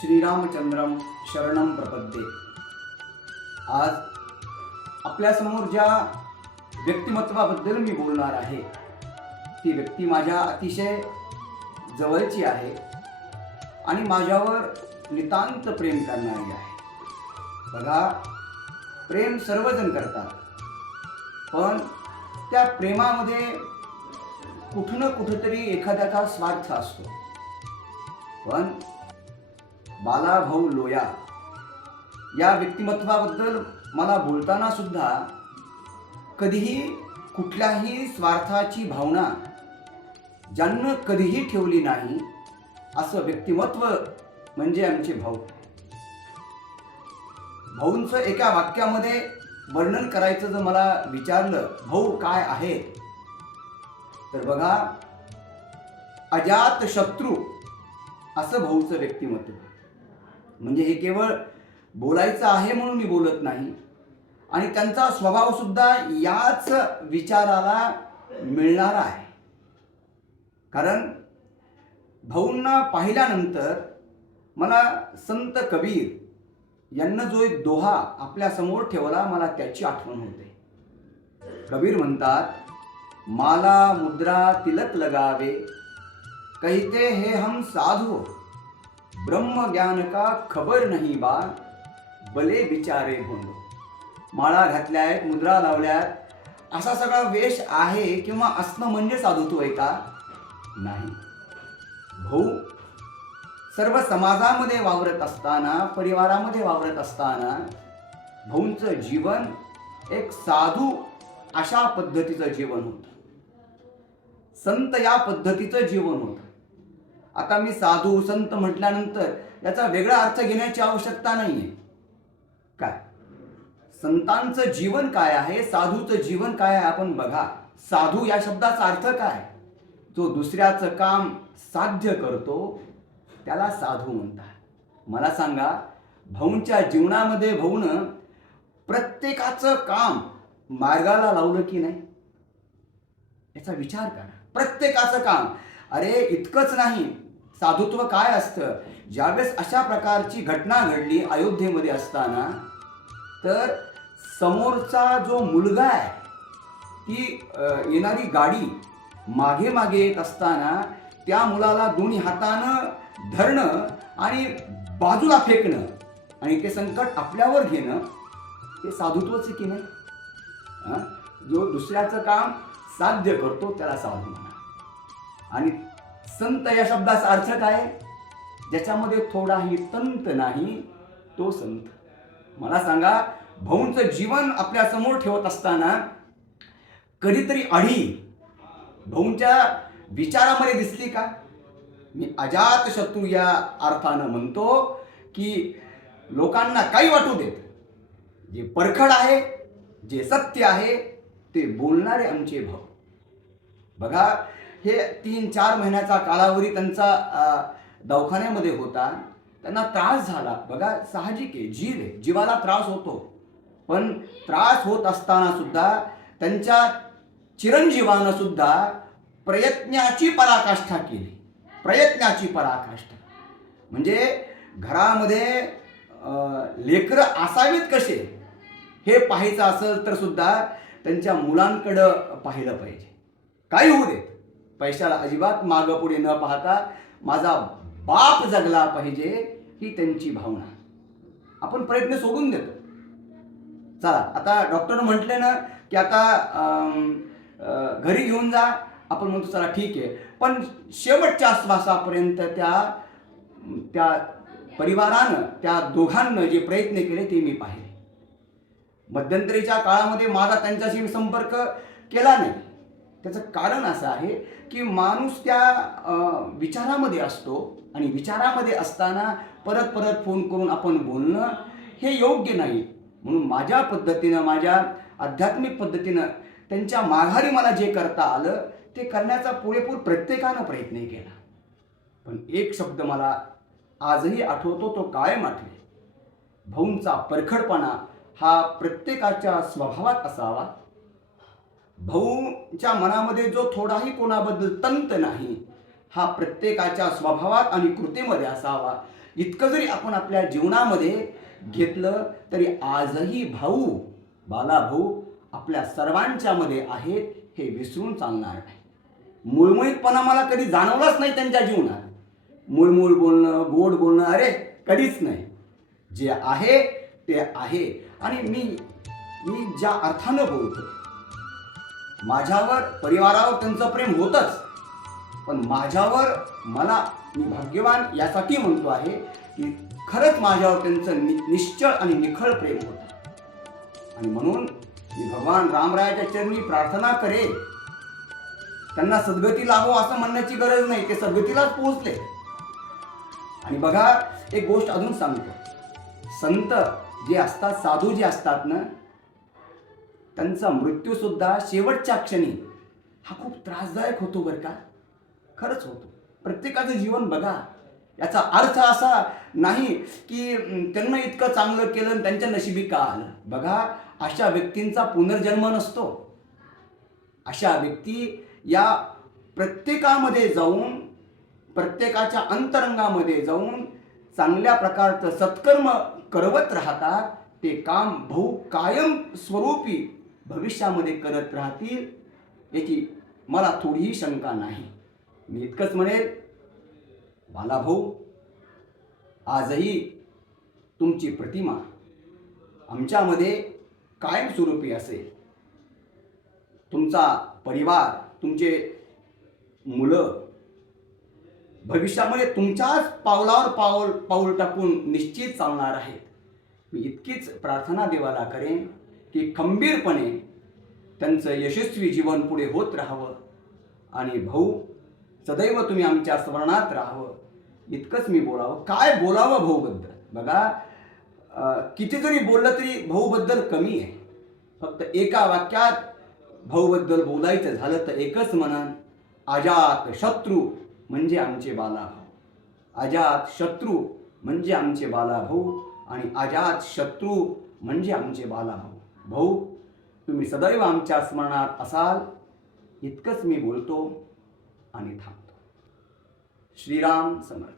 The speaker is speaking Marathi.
श्रीरामचंद्रम शरणम प्रपद्ये। आज आपल्यासमोर ज्या व्यक्तिमत्वाबद्दल मी बोलणार आहे ती व्यक्ती माझ्या अतिशय जवळची आहे आणि माझ्यावर नितांत प्रेम करणारी आहे। बघा, प्रेम सर्वजण करतात, पण त्या प्रेमामध्ये कुठं ना कुठंतरी एखाद्याचा स्वार्थ असतो। पण बालाभाऊ लोया या व्यक्तिमत्वाबद्दल मला बोलताना सुद्धा कधीही कुठल्याही स्वार्थाची भावना ज्यांनी कधीही ठेवली नाही असं व्यक्तिमत्व म्हणजे आमचे भाऊ। भाऊंचं एका वाक्यामध्ये वर्णन करायचं जर मला विचारलं भाऊ काय आहेत, तर बघा, अजात शत्रू असं भाऊचं व्यक्तिमत्व। म्हणजे हे केवळ बोलायचं आहे म्हणून मी बोलत नाही, आणि त्यांचा स्वभाव सुद्धा याच विचाराला मिळणारा आहे। कारण भाऊंना पाहिल्यानंतर मला संत कबीर यांना जो एक दोहा आपल्या समोर ठेवला, मला त्याची आठवण होते। कबीर म्हणतात, माला मुद्रा तिलक लगावे, कहते हे हम साधु, ब्रह्म ज्ञान का खबर नहीं बा, भले बिचारे भोंदो। माळा घातल्या आहेत, मुद्रा लावल्यात, असा सगळा वेश आहे किंवा असणं म्हणजे साधुत्व आहे का? नाही। भाऊ सर्व समाजामध्ये वावरत असताना, परिवारामध्ये वावरत असताना भाऊंचं जीवन एक साधू अशा पद्धतीचं जीवन होतं, संत या पद्धतीचं जीवन होतं। आता मी साधू संत म्हटल्यानंतर याचा वेगळा अर्थ घेण्याची आवश्यकता नाहीये। काय संतांचं जीवन काय आहे, साधूचं जीवन काय आहे, आपण बघा। साधू या शब्दाचा अर्थ काय? जो दुसऱ्याचं काम साध्य करतो त्याला साधू म्हणतात। मला सांगा, भाऊंच्या जीवनामध्ये भाऊनं प्रत्येकाचं काम मार्गाला लावलं की नाही? याचा विचार करा। प्रत्येकाचं काम। अरे इतकंच नाही, साधुत्व काय असतं? ज्यावेळेस अशा प्रकारची घटना घडली अयोध्येमध्ये असताना, तर समोरचा जो मुलगा आहे, ती येणारी गाडी मागे मागे येत असताना त्या मुलाला दोन्ही हातानं धरणं आणि बाजूला फेकणं आणि ते संकट आपल्यावर घेणं, हे साधुत्वच आहे की नाही? जो दुसऱ्याचं काम साध्य करतो त्याला साधू म्हणा। आणि संत या शब्दाचा अर्थ काय? ज्याच्यामध्ये थोडाही तंत नाही तो संत। मला सांगा, भाऊंचं जीवन आपल्या समोर ठेवत असताना कधीतरी अढी भाऊंच्या विचारामध्ये दिसली का? मी अजात शत्रू या अर्थानं म्हणतो की लोकांना काही वाटू देत, जे परखड आहे, जे सत्य आहे ते बोलणारे आमचे भाऊ। बघा, हे 3-4 महिन्याचा कालावधी त्यांचा दवाखान्यामध्ये होता, त्यांना त्रास झाला। बघा, साहजिक आहे, जीव आहे, जीवाला त्रास होतो, पण त्रास होत असताना सुद्धा त्यांच्या चिरंजीवानं सुद्धा प्रयत्नाची पराकाष्ठा केली। प्रयत्नाची पराकाष्ठा म्हणजे घरामध्ये लेकरं असावीत कसे हे पाहायचं असेल तर सुद्धा त्यांच्या मुलांकडं पाहिलं पाहिजे। काही होऊ देत, पैशाला अजिबात मागं पुढे न पाहता माझा बाप जगला पाहिजे, ही त्यांची भावना। आपण प्रयत्न सोडून देतो। चला, आता डॉक्टरनं म्हटले ना की आता घरी घेऊन जा, आपण म्हणतो चला ठीक आहे, पण शेवटच्या श्वासापर्यंत त्या परिवारानं, त्या दोघांनं जे प्रयत्न केले ते मी पाहिले। मध्यंतरीच्या काळामध्ये माझा त्यांच्याशी संपर्क केला नाही। त्याचं कारण असं आहे की माणूस त्या विचारामध्ये असतो, आणि विचारामध्ये असताना परत परत फोन करून आपण बोलणं हे योग्य नाही। म्हणून माझ्या पद्धतीनं, माझ्या आध्यात्मिक पद्धतीनं त्यांच्या माघारी मला जे करता आलं ते करण्याचा पुरेपूर प्रत्येकानं प्रयत्न केला। पण एक शब्द मला आजही आठवतो, तो कायम आठवे। भाऊंचा परखडपणा हा प्रत्येकाच्या स्वभावात असावा। भाऊच्या मनामध्ये जो थोडाही कोणाबद्दल तंत नाही, हा प्रत्येकाच्या स्वभावात आणि कृतीमध्ये असावा। इतकं जरी आपण आपल्या जीवनामध्ये घेतलं तरी आजही भाऊ, बालाभाऊ आपल्या सर्वांच्यामध्ये आहेत हे विसरून चालणार नाही. मुळमुळीतपणा मला कधी जाणवलाच नाही त्यांच्या जीवनात. मुळमुळ बोलणं, गोड बोलणं, अरे कधीच नाही. जे आहे ते आहे. आणि मी ज्या अर्थानं बोलतो, माझ्यावर, परिवारावर त्यांचं प्रेम होतंच, पण माझ्यावर मी भाग्यवान यासाठी म्हणतो आहे की खरंच माझ्यावर त्यांचं निश्चळ आणि निखळ प्रेम होतं. आणि म्हणून मी भगवान रामरायाच्या चरणी प्रार्थना करेन, त्यांना सद्गती लाभो असं म्हणण्याची गरज नाही, ते सद्गतीलाच पोहोचले. आणि बघा, एक गोष्ट अजून सांगतो, संत जे असतात, साधू जे असतात ना, त्यांचा मृत्यू सुद्धा शेवटच्या क्षणी हा खूप त्रासदायक होतो बरं का, खरंच होतो. प्रत्येकाचं जीवन बघा, याचा अर्थ असा नाही की त्यांना इतकं चांगलं केलं आणि त्यांच्या नशिबी का आलं. बघा, अशा व्यक्तींचा पुनर्जन्म नसतो. अशा व्यक्ती या प्रत्येकामध्ये जाऊन, प्रत्येकाच्या अंतरंगामध्ये जाऊन चांगल्या प्रकारचं सत्कर्म करवत राहतात. ते काम भाऊ कायम स्वरूपी भविष्यामध्ये करत राहतील याची मला थोडीही शंका नाही. मी इतकंच म्हणेल, बालाभाऊ, आजही तुमची प्रतिमा आमच्यामध्ये कायमस्वरूपी असेल. तुमचा परिवार, तुमचे मुलं भविष्यामध्ये तुमच्याच पावलावर पाऊल टाकून निश्चित चालणार आहेत. मी इतकीच प्रार्थना देवाला करेन की खंबीरपणे त्यांचं यशस्वी जीवन पुढे होत राहावं आणि भाऊ सदैव तुम्ही आमच्या स्मरणात राहावं. इतकंच मी बोलावं. काय बोलावं भाऊबद्दल? बघा, किती जरी बोललं तरी भाऊबद्दल कमी आहे. फक्त एका वाक्यात भाऊबद्दल बोलायचं झालं तर एकच म्हणन, अजात शत्रू म्हणजे आमचे बालाभाऊ. अजात शत्रू म्हणजे आमचे बालाभाऊ आणि अजात शत्रू म्हणजे आमचे बालाभाऊ. भाऊ, तुम्ही सदैव आमच्या स्मरणात असाल, इतकंच मी बोलतो आणि थांबतो. श्रीराम समर्थ.